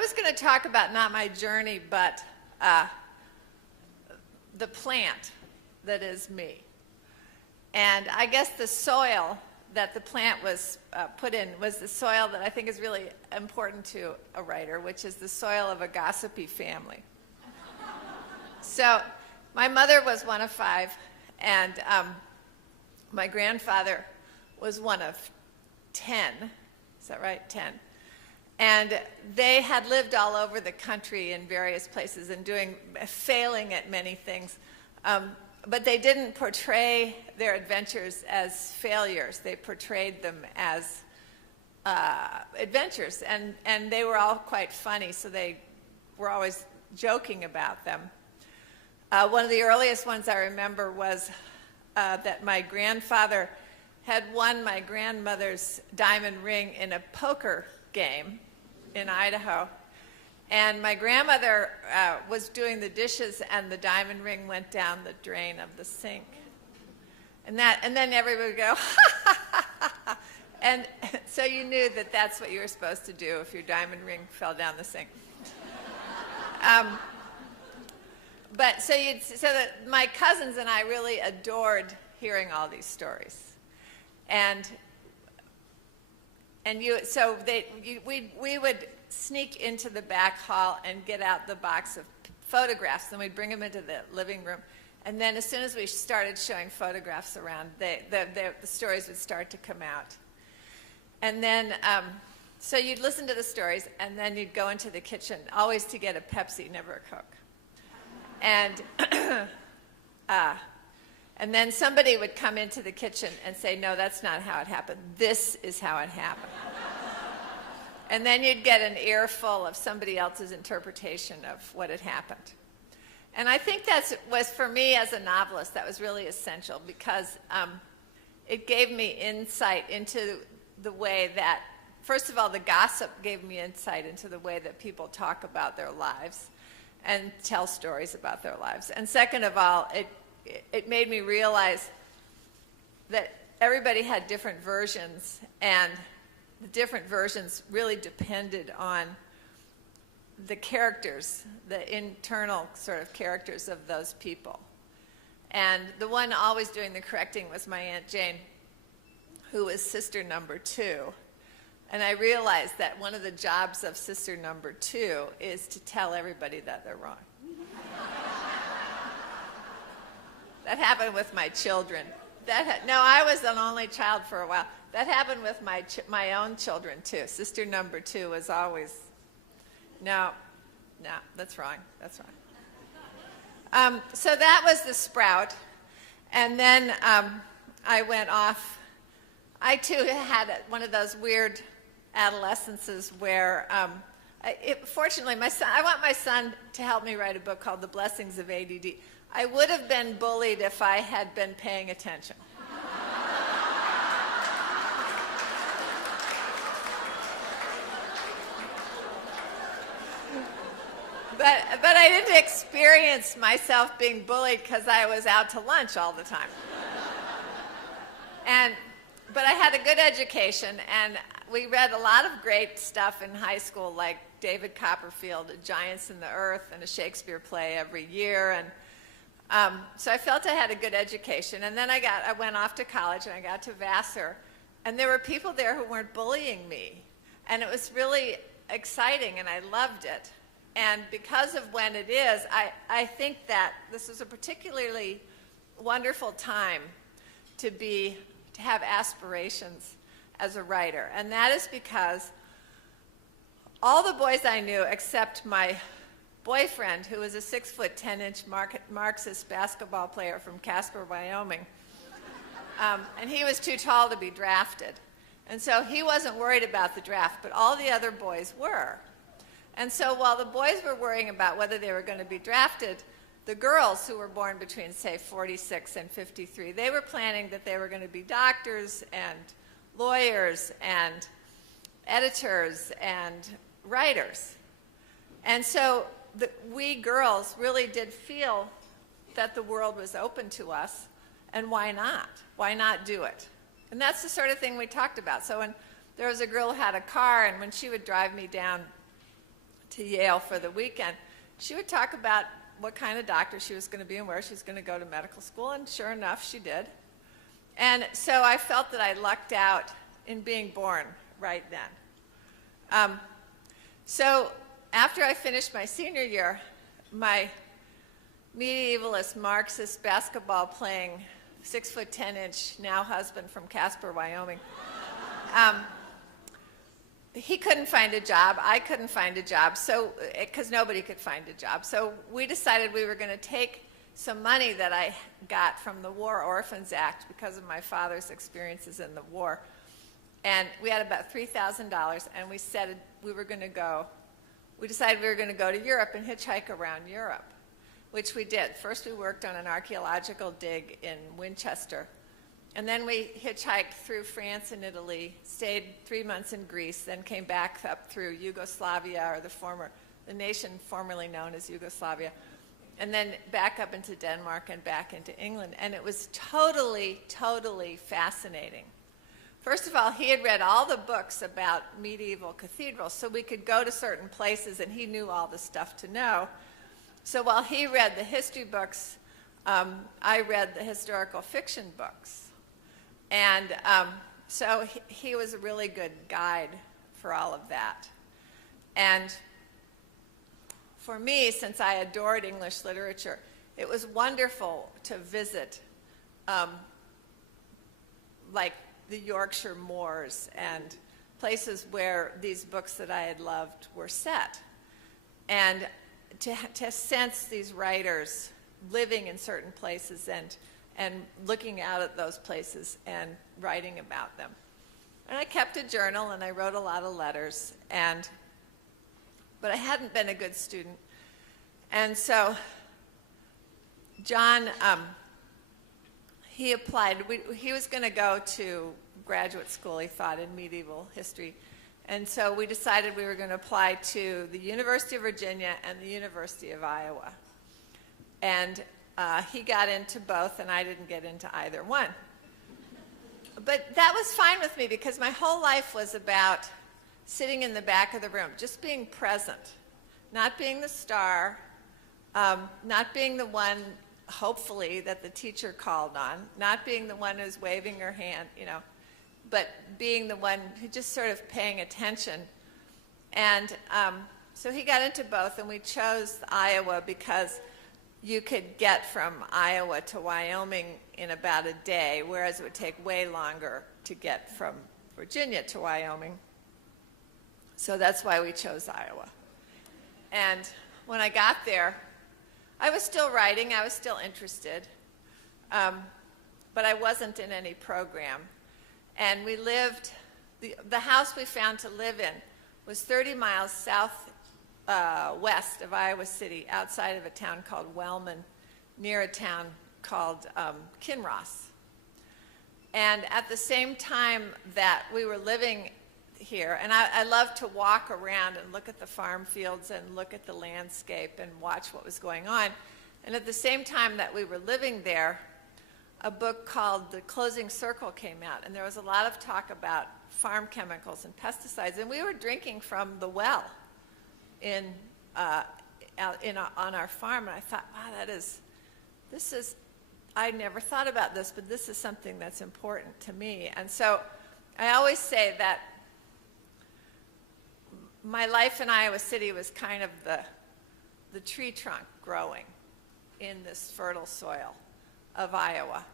was going to talk about not my journey, but the plant that is me. And I guess the soil that the plant was put in was the soil that I think is really important to a writer, which is the soil of a gossipy family. So my mother was one of 5, and my grandfather was one of 10. Is that right? 10. And they had lived all over the country in various places and failing at many things. But they didn't portray their adventures as failures. They portrayed them as adventures. And they were all quite funny, so they were always joking about them. One of the earliest ones I remember was that my grandfather had won my grandmother's diamond ring in a poker game in Idaho. And my grandmother was doing the dishes, and the diamond ring went down the drain of the sink. And then everybody would go, ha, ha, ha, ha, ha. And so you knew that that's what you were supposed to do if your diamond ring fell down the sink. But so that my cousins and I really adored hearing all these stories. We would sneak into the back hall and get out the box of photographs, and we'd bring them into the living room. And then as soon as we started showing photographs around, the stories would start to come out. And then, so you'd listen to the stories, and then you'd go into the kitchen, always to get a Pepsi, never a Coke. And then somebody would come into the kitchen and say, no, that's not how it happened. This is how it happened. And then you'd get an earful of somebody else's interpretation of what had happened. And I think that was, for me as a novelist, that was really essential, because it gave me insight into the way that, first of all, the gossip gave me insight into the way that people talk about their lives and tell stories about their lives. And second of all, it made me realize that everybody had different versions, and the different versions really depended on the characters, the internal sort of characters of those people. And the one always doing the correcting was my Aunt Jane, who was sister number 2. And I realized that one of the jobs of sister number 2 is to tell everybody that they're wrong. That happened with my children. No, I was an only child for a while. That happened with my own children, too. Sister number 2 was always, no, that's wrong, that's wrong. So that was the sprout. And then I went off. I, too, had one of those weird adolescences where, fortunately, I want my son to help me write a book called The Blessings of ADD. I would have been bullied if I had been paying attention. But I didn't experience myself being bullied because I was out to lunch all the time. But I had a good education, and we read a lot of great stuff in high school, like David Copperfield, Giants in the Earth, and a Shakespeare play every year. And so I felt I had a good education. And then I went off to college, and I got to Vassar, and there were people there who weren't bullying me. And it was really exciting, and I loved it. And because of when it is, I think that this was a particularly wonderful time to have aspirations as a writer. And that is because all the boys I knew, except my boyfriend, who was a 6'10" Marxist basketball player from Casper, Wyoming, and he was too tall to be drafted. And so he wasn't worried about the draft, but all the other boys were. And so while the boys were worrying about whether they were going to be drafted, the girls, who were born between, say, 46 and 53, they were planning that they were going to be doctors and lawyers and editors and writers. And so we girls really did feel that the world was open to us, and why not? Why not do it? And that's the sort of thing we talked about. So when there was a girl who had a car, and when she would drive me down to Yale for the weekend, she would talk about what kind of doctor she was going to be and where she was going to go to medical school, and sure enough, she did. And so I felt that I lucked out in being born right then. So after I finished my senior year, my medievalist Marxist basketball playing 6'10" now husband from Casper, Wyoming, he couldn't find a job. I couldn't find a job, so because nobody could find a job. So we decided we were going to take some money that I got from the War Orphans Act because of my father's experiences in the war. And we had about $3,000, and we said we were going to go. We decided we were going to go to Europe and hitchhike around Europe, which we did. First, we worked on an archaeological dig in Winchester. And then we hitchhiked through France and Italy, stayed 3 months in Greece, then came back up through Yugoslavia, or the nation formerly known as Yugoslavia, and then back up into Denmark and back into England. And it was totally, totally fascinating. First of all, he had read all the books about medieval cathedrals, so we could go to certain places, and he knew all the stuff to know. So while he read the history books, I read the historical fiction books. And so he was a really good guide for all of that. And for me, since I adored English literature, it was wonderful to visit like the Yorkshire moors and places where these books that I had loved were set. And to sense these writers living in certain places and looking out at those places and writing about them. And I kept a journal, and I wrote a lot of letters, but I hadn't been a good student. And so John, he applied. He was going to go to graduate school, he thought, in medieval history. And so we decided we were going to apply to the University of Virginia and the University of Iowa. And he got into both, and I didn't get into either one. But that was fine with me, because my whole life was about sitting in the back of the room, just being present, not being the star, not being the one, hopefully, that the teacher called on, not being the one who's waving her hand, but being the one who just sort of paying attention. And so he got into both, and we chose Iowa because you could get from Iowa to Wyoming in about a day, whereas it would take way longer to get from Virginia to Wyoming. So that's why we chose Iowa. And when I got there, I was still writing, I was still interested, but I wasn't in any program. And we lived, the house we found to live in was 30 miles west of Iowa City, outside of a town called Wellman, near a town called Kinross. And at the same time that we were living here, and I loved to walk around and look at the farm fields and look at the landscape and watch what was going on. And at the same time that we were living there, a book called The Closing Circle came out, and there was a lot of talk about farm chemicals and pesticides, and we were drinking from the well on our farm, and I thought, wow, I never thought about this, but this is something that's important to me. And so I always say that my life in Iowa City was kind of the tree trunk growing in this fertile soil of Iowa.